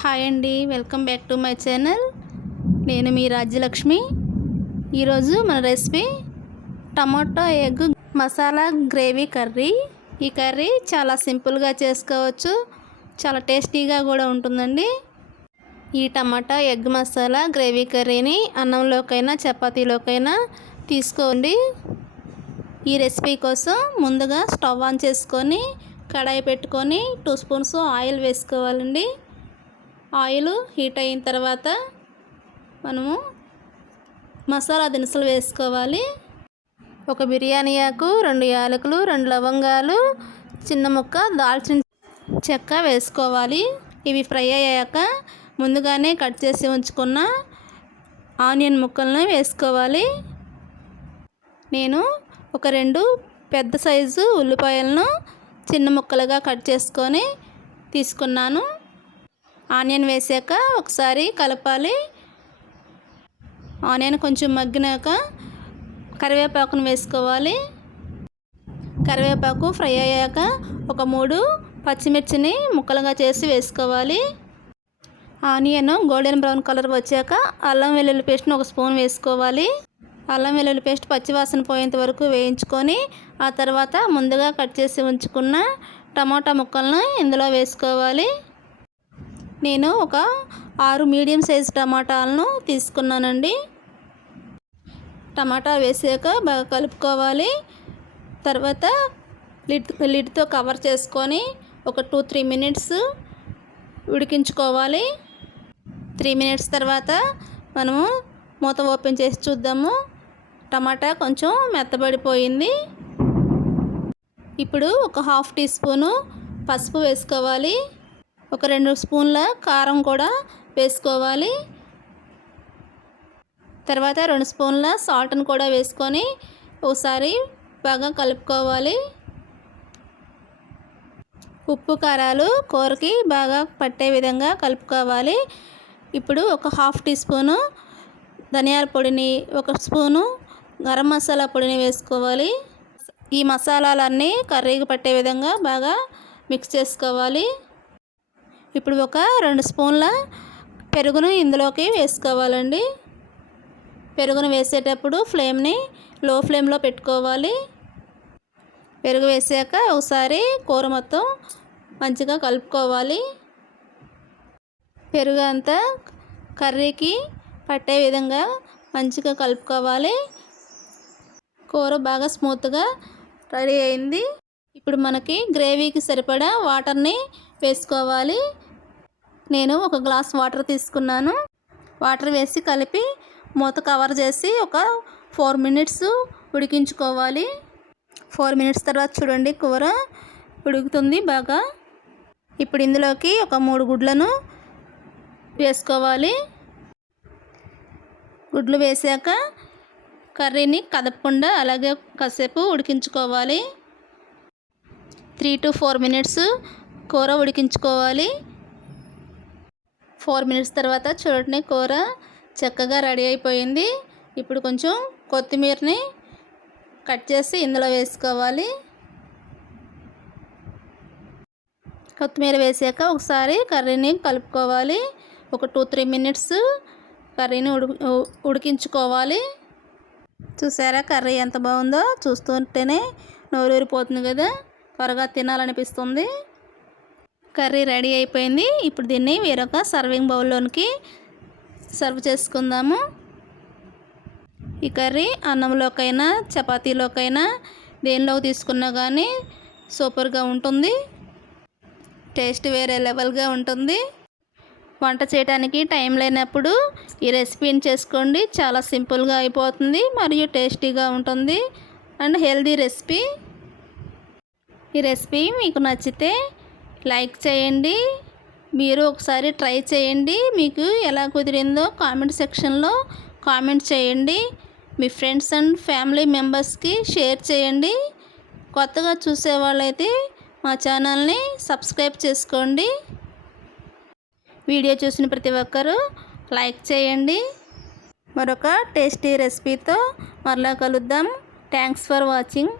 Hi అండి, welcome back to my channel. నేను మీ రాజ్యలక్ష్మి. ఈరోజు మన recipe tomato egg masala gravy curry. ఈ కర్రీ చాలా సింపుల్గా చేసుకోవచ్చు, చాలా టేస్టీగా కూడా ఉంటుందండి. ఈ టమాటా ఎగ్ మసాలా గ్రేవీ కర్రీని అన్నంలోకైనా చపాతీలోకైనా తీసుకోండి. ఈ రెసిపీ కోసం ముందుగా స్టవ్ ఆన్ చేసుకొని కడాయి పెట్టుకొని 2 స్పూన్స్ ఆయిల్ వేసుకోవాలండి. ఆయిల్ హీట్ అయిన తర్వాత మనము మసాలా దినుసులు వేసుకోవాలి. ఒక బిర్యానీ ఆకు, 2 యాలకులు, 2 లవంగాలు, చిన్న ముక్క దాల్చిన చెక్క వేసుకోవాలి. ఇవి ఫ్రై అయ్యాక ముందుగానే కట్ చేసి ఉంచుకున్న ఆనియన్ ముక్కలను వేసుకోవాలి. నేను ఒక 2 పెద్ద సైజు ఉల్లిపాయలను చిన్న ముక్కలుగా కట్ చేసుకొని తీసుకున్నాను. ఆనియన్ వేసాక ఒకసారి కలపాలి. ఆనియన్ కొంచెం మగ్గినాక కరివేపాకును వేసుకోవాలి. కరివేపాకు ఫ్రై అయ్యాక ఒక 3 పచ్చిమిర్చిని ముక్కలుగా చేసి వేసుకోవాలి. ఆనియన్ గోల్డెన్ బ్రౌన్ కలర్ వచ్చాక అల్లం వెల్లుల్లి పేస్ట్ని 1 స్పూన్ వేసుకోవాలి. అల్లం వెల్లుల్లి పేస్ట్ పచ్చివాసన పోయేంత వరకు వేయించుకొని ఆ తర్వాత ముందుగా కట్ చేసి ఉంచుకున్న టమాటా ముక్కలను ఇందులో వేసుకోవాలి. నేను ఒక 6 మీడియం సైజ్ టమాటాలను తీసుకున్నానండి. టమాటా వేసాక బాగా కలుపుకోవాలి. తర్వాత లిడ్తో కవర్ చేసుకొని ఒక 2-3 మినిట్స్ ఉడికించుకోవాలి. 3 మినిట్స్ తర్వాత మనము మూత ఓపెన్ చేసి చూద్దాము. టమాటా కొంచెం మెత్తబడిపోయింది. ఇప్పుడు ఒక 1/2 టీ స్పూను పసుపు వేసుకోవాలి. ఒక 2 స్పూన్ల కారం కూడా వేసుకోవాలి. తర్వాత 2 స్పూన్ల సాల్ట్ని కూడా వేసుకొని ఒకసారి బాగా కలుపుకోవాలి. ఉప్పు కారాలు కూరకి బాగా పట్టే విధంగా కలుపుకోవాలి. ఇప్పుడు ఒక 1/2 టీ స్పూను ధనియాల పొడిని, 1 స్పూను గరం మసాలా పొడిని వేసుకోవాలి. ఈ మసాలాలన్నీ కర్రీకి పట్టే విధంగా బాగా మిక్స్ చేసుకోవాలి. ఇప్పుడు ఒక 2 స్పూన్ల పెరుగును ఇందులోకి వేసుకోవాలండి. పెరుగును వేసేటప్పుడు ఫ్లేమ్ని లో ఫ్లేమ్లో పెట్టుకోవాలి. పెరుగు వేసాక ఒకసారి కూర మొత్తం మంచిగా కలుపుకోవాలి. పెరుగు అంతా కర్రీకి పట్టే విధంగా మంచిగా కలుపుకోవాలి. కూర బాగా స్మూత్గా రెడీ అయింది. ఇప్పుడు మనకి గ్రేవీకి సరిపడా వాటర్ని వేసుకోవాలి. నేను 1 గ్లాస్ వాటర్ తీసుకున్నాను. వాటర్ వేసి కలిపి మూత కవర్ చేసి ఒక 4 మినిట్స్ ఉడికించుకోవాలి. 4 మినిట్స్ తర్వాత చూడండి కూర ఉడుకుతుంది బాగా. ఇప్పుడు ఇందులోకి ఒక 3 గుడ్లను వేసుకోవాలి. గుడ్లు వేసాక కర్రీని కదపకుండా అలాగే కాసేపు ఉడికించుకోవాలి. 3 to 4 మినిట్స్ కూర ఉడికించుకోవాలి. 4 మినిట్స్ తర్వాత చూడండి కూర చక్కగా రెడీ అయిపోయింది. ఇప్పుడు కొంచెం కొత్తిమీరని కట్ చేసి ఇందులో వేసుకోవాలి. కొత్తిమీర వేసాక ఒకసారి కర్రీని కలుపుకోవాలి. ఒక 2-3 మినిట్స్ కర్రీని ఉడికించుకోవాలి. చూసారా కర్రీ ఎంత బాగుందో? చూస్తుంటేనే నోరూరిపోతుంది కదా, త్వరగా తినాలనిపిస్తుంది. కర్రీ రెడీ అయిపోయింది. ఇప్పుడు దీన్ని వేరొక సర్వింగ్ బౌల్లోనికి సర్వ్ చేసుకుందాము. ఈ కర్రీ అన్నంలోకైనా చపాతీలోకైనా దేనిలోకి తీసుకున్నా కానీ సూపర్గా ఉంటుంది. టేస్ట్ వేరే లెవెల్గా ఉంటుంది. వంట చేయడానికి టైం లేనప్పుడు ఈ రెసిపీని చేసుకోండి. చాలా సింపుల్గా అయిపోతుంది మరియు టేస్టీగా ఉంటుంది అండ్ హెల్దీ రెసిపీ. ఈ రెసిపీ మీకు నచ్చితే లైక్ చేయండి. మీరు ఒకసారి ట్రై చేయండి. మీకు ఎలా కుదిరిందో కామెంట్ సెక్షన్లో కామెంట్ చేయండి. మీ ఫ్రెండ్స్ అండ్ ఫ్యామిలీ మెంబర్స్కి షేర్ చేయండి. కొత్తగా చూసే వాళ్ళైతే మా ఛానల్ని సబ్స్క్రైబ్ చేసుకోండి. వీడియో చూసిన ప్రతి ఒక్కరూ లైక్ చేయండి. మరొక టేస్టీ రెసిపీతో మరలా కలుద్దాం. Thanks for watching.